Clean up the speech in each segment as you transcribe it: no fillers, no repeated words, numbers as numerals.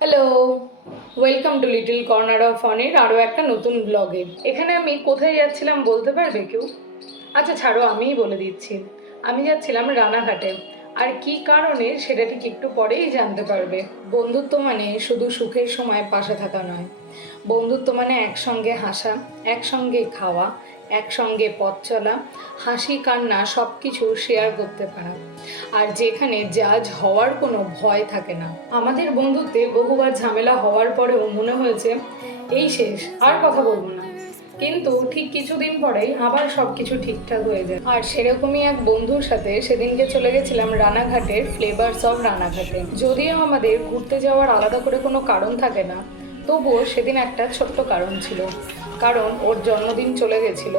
Hello, welcome to little corner of ফনের আরও একটা নতুন ব্লগে। এখানে আমি কোথায় যাচ্ছিলাম বলতে পারবে কেউ? আচ্ছা ছাড়ো, আমিই বলে দিচ্ছি। আমি যাচ্ছিলাম রানাঘাটে। আর কি কারণে সেটা ঠিক একটু পরেই জানতে পারবে। বন্ধুত্ব মানে শুধু সুখের সময় পাশে থাকা নয়, বন্ধুত্ব মানে একসঙ্গে হাসা, একসঙ্গে খাওয়া, একসঙ্গে পথ চলা, হাসি কান্না সব কিছু শেয়ার করতে পারা, আর যেখানে জাজ হওয়ার কোনো ভয় থাকে না। আমাদের বন্ধুত্বে বহুবার ঝামেলা হওয়ার পরেও মনে হয়েছে এই শেষ, আর কথা বলবো না। কিন্তু ঠিক কিছুদিন পরেই আবার সবকিছু ঠিকঠাক হয়ে যায়। আর সেরকমই এক বন্ধুর সাথে সেদিনকে চলে গেছিলাম রানাঘাটের ফ্লেভারস অফ রানাঘাটে। যদিও আমাদের ঘুরতে যাওয়ার আলাদা করে কোনো কারণ থাকে না, তবুও সেদিন একটা ছোট্ট কারণ ছিল। কারণ ওর জন্মদিন চলে গেছিল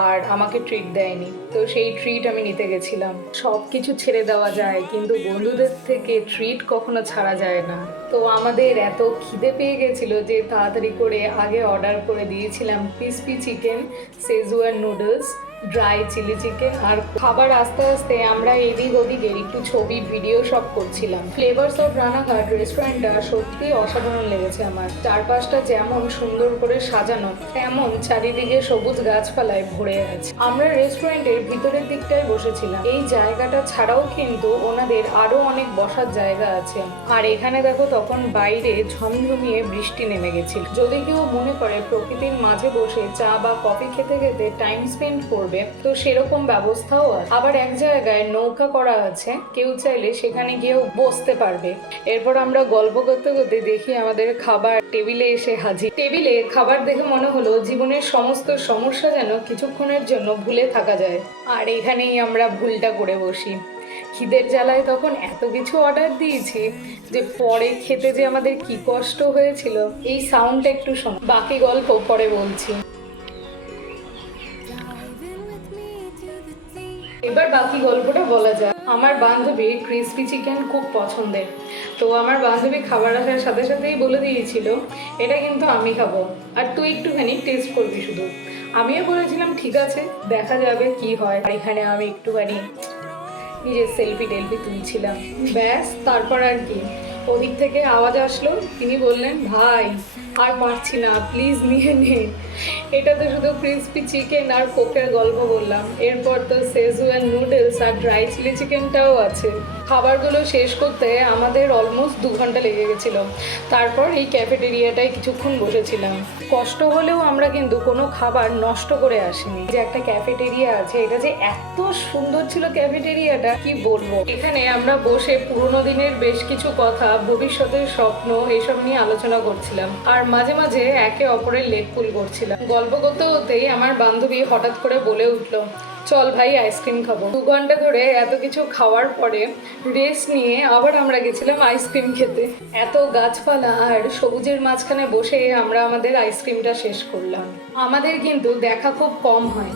আর আমাকে ট্রিট দেয়নি, তো সেই ট্রিট আমি নিতে গেছিলাম। সব কিছু ছেড়ে দেওয়া যায়, কিন্তু বন্ধুদের থেকে ট্রিট কখনো ছাড়া যায় না। তো আমাদের এত খিদে পেয়ে গেছিলো যে তাড়াতাড়ি করে আগে অর্ডার করে দিয়েছিলাম crispy chicken, schezwan noodles, dry chilli chicken. আর খাবার আস্তে আস্তে আমরা এদিক ওদিকে একটু ছবি ভিডিও সব করছিলাম। ফ্লেভারস অফ রানাঘাট রেস্টুরেন্টটা সত্যি অসাধারণ লেগেছে আমার। চারপাশটা যেমন সুন্দর করে সাজানো, তেমন চারিদিকে সবুজ গাছপালায় ভরে আছে। আমরা রেস্টুরেন্টের ভিতরের দিকটায় বসেছিলাম। এই জায়গাটা ছাড়াও কিন্তু ওনাদের আরো অনেক বসার জায়গা আছে। আর এখানে দেখো, তখন বাইরে ঝমঝমিয়ে বৃষ্টি নেমে গেছিল। যদি কেউ মনে করে প্রকৃতির মাঝে বসে চা বা কফি খেতে খেতে টাইম স্পেন্ড করবে, তো সেরকম ব্যবস্থাও আছে। আবার এক জায়গায় নৌকা করা আছে, কেউ চাইলে সেখানে গিয়েও বসতে পারবে। এরপর আমরা গল্প করতে করতে দেখি আমাদের খাবার টেবিলে এসে হাজির। টেবিলে খাবার দেখে মনে হলো জীবনের সমস্ত সমস্যা যেন কিছুক্ষণের জন্য ভুলে থাকা যায়। আর এখানেই আমরা ভুলটা করে বসি। খিদের জ্বালায় তখন এত কিছু অর্ডার দিয়েছি যে পরে খেতে যে আমাদের কি কষ্ট হয়েছিল। এই সাউন্ডটা একটু শোনো, বাকি গল্প পরে বলছি। এবার বাকি গল্পটা বলা যায়। আমার বান্ধবীর ক্রিসপি চিকেন খুব পছন্দের, তো আমার বান্ধবী খাবার আসার সাথে সাথেই বলে দিয়েছিল এটা কিন্তু আমি খাবো, আর তুই একটুখানি টেস্ট করবি শুধু। আমিও বলেছিলাম ঠিক আছে, দেখা যাবে কি হয়। আর এখানে আমি একটুখানি নিজের সেলফি টেলফি তুলছিলাম, ব্যাস। তারপর আর কি, ওদিক থেকে আওয়াজ আসলো, তিনি বললেন ভাই আর পারছি না, প্লিজ নিয়ে নে। এটা তো শুধু ক্রিসপি চিকেন আর কোকের গল্প বললাম, এরপর তো শেজওয়ান নুডলস আর ড্রাই চিলি চিকেনটাও আছে। খাবারগুলো শেষ করতে আমাদের অলমোস্ট 2 ঘন্টা লেগে গেছিলো। তারপর এই ক্যাফেটেরিয়াটায় কিছুক্ষণ বসেছিলাম। কষ্ট হলেও আমরা কিন্তু কোনো খাবার নষ্ট করে আসিনি। যে একটা ক্যাফেটেরিয়া আছে, এটা যে এত সুন্দর ছিল ক্যাফেটেরিয়াটা, কি বলবো। এখানে আমরা বসে পুরোনো দিনের বেশ কিছু কথা, ভবিষ্যতের স্বপ্ন এসব নিয়ে আলোচনা করছিলাম। আর মাঝে মাঝে একে অপরের লেগ পুল করছিলাম। গল্প করতে করতেই আমার বান্ধবী হঠাৎ করে বলে উঠলো, চল ভাই আইসক্রিম খাবো। 2 ঘন্টা ধরে এত কিছু খাওয়ার পরে রেস্ট নিয়ে আবার আমরা গেছিলাম আইসক্রিম খেতে। এত গাছপালা আর সবুজের মাঝখানে বসে আমরা আমাদের আইসক্রিমটা শেষ করলাম। আমাদের কিন্তু দেখা খুব কম হয়,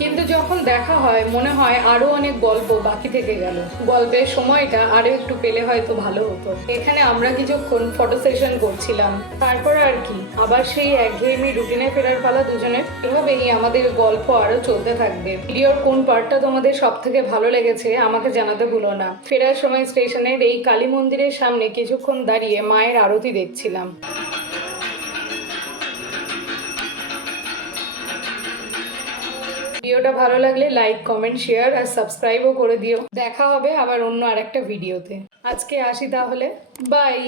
কিন্তু যখন দেখা হয় মনে হয় আরো অনেক গল্প বাকি থেকে গেল। গল্পের সময়টা আরো একটু পেলে হয়তো ভালো হতো। এখানে আমরা কিছুক্ষণ ফটো সেশন করছিলাম। তারপর আর কি, আবার সেই একঘেয়েমি রুটিনে ফেরার পালা দুজনের। এভাবেই আমাদের গল্প আরো চলতে থাকবে। ভিডিওর কোন পার্টটা তোমাদের সব থেকে ভালো লেগেছে আমাকে জানাতে ভুলো না। ফেরার সময় স্টেশনের এই কালী মন্দিরের সামনে কিছুক্ষণ দাঁড়িয়ে মায়ের আরতি দেখছিলাম। ভিডিওটা ভালো লাগলে লাইক, কমেন্ট, শেয়ার আর সাবস্ক্রাইবও করে দিও। দেখা হবে আবার অন্য আরেকটা ভিডিওতে। আজকে আসি তাহলে, বাই।